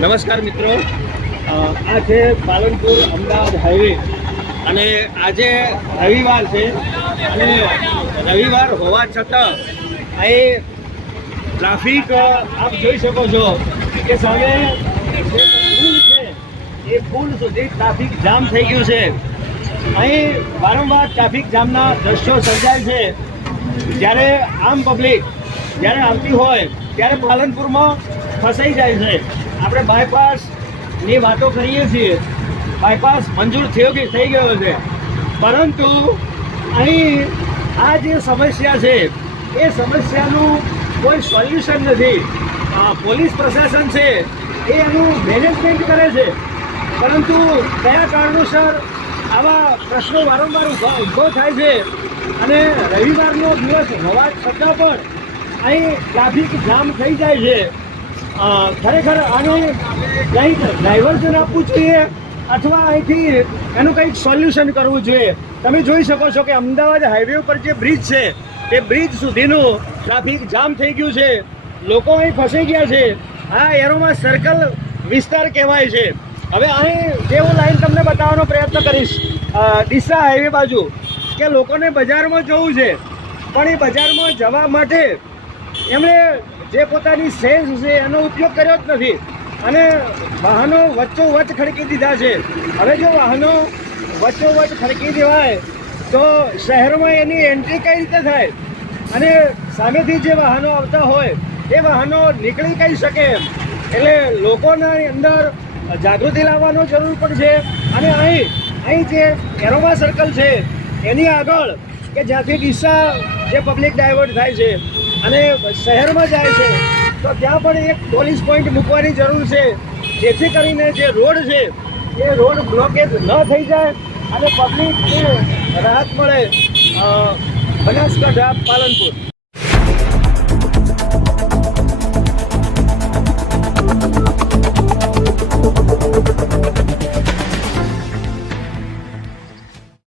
નમસ્કાર મિત્રો, આ છે પાલનપુર અમદાવાદ હાઈવે અને આજે રવિવાર છે અને રવિવાર હોવા છતાં અહીં ટ્રાફિક આપ જોઈ શકો છો કે સામે જે પુલ છે એ પુલ સુધી ટ્રાફિક જામ થઈ ગયું છે। અહીં વારંવાર ટ્રાફિક જામના દ્રશ્યો સર્જાય છે। જ્યારે આમ પબ્લિક જ્યારે આવતી હોય ત્યારે પાલનપુરમાં ફસાઈ જાય છે। આપણે બાયપાસની વાતો કરીએ છીએ, બાયપાસ મંજૂર થઈ ગયો છે, પરંતુ અહીં આ જે સમસ્યા છે એ સમસ્યાનું કોઈ સોલ્યુશન નથી। પોલીસ પ્રશાસન છે એ એનું મેનેજમેન્ટ કરે છે, પરંતુ કયા કારણોસર આવા પ્રશ્નો વારંવાર ઊભો થાય છે અને રવિવારનો દિવસ હોવા છતાં પણ અહીં ટ્રાફિક જામ થઈ જાય છે। ખરેખર આને કંઈક ડાયવર્ઝન આપવું જોઈએ અથવા અહીંથી એનું કંઈક સોલ્યુશન કરવું જોઈએ। તમે જોઈ શકો છો કે અમદાવાદ હાઈવે ઉપર જે બ્રિજ છે એ બ્રિજ સુધીનું ટ્રાફિક જામ થઈ ગયું છે, લોકો અહીં ફસાઈ ગયા છે। આ એરોમાં સર્કલ વિસ્તાર કહેવાય છે। હવે અહીં જે હું લાઈન તમને બતાવવાનો પ્રયત્ન કરીશ ડીસા હાઈવે બાજુ, કે લોકોને બજારમાં જવું છે પણ એ બજારમાં જવા માટે એમણે જે પોતાની સેન્સ છે એનો ઉપયોગ કર્યો જ નથી અને વાહનો વચ્ચોવચ્ચ ખડકી દીધા છે। હવે જો વાહનો વચ્ચોવચ્ચ ખડકી દેવાય તો શહેરમાં એની એન્ટ્રી કઈ રીતે થાય અને સામેથી જે વાહનો આવતા હોય એ વાહનો નીકળી કઈ શકે? એટલે લોકોના અંદર જાગૃતિ લાવવાનો જરૂર પડશે અને અહીં જે એરોમા સર્કલ છે એની આગળ કે જ્યાંથી ડીસા જે પબ્લિક ડાયવર્ટ થાય છે અને શહેરમાં જાય છે તો ત્યાં પણ એક પોલીસ પોઈન્ટ મૂકવાની જરૂર છે, જેથી કરીને જે રોડ છે એ રોડ બ્લોકેજ ન થઈ જાય અને પબ્લિકને રાહત મળે। બનાસકાંઠા, પાલનપુર।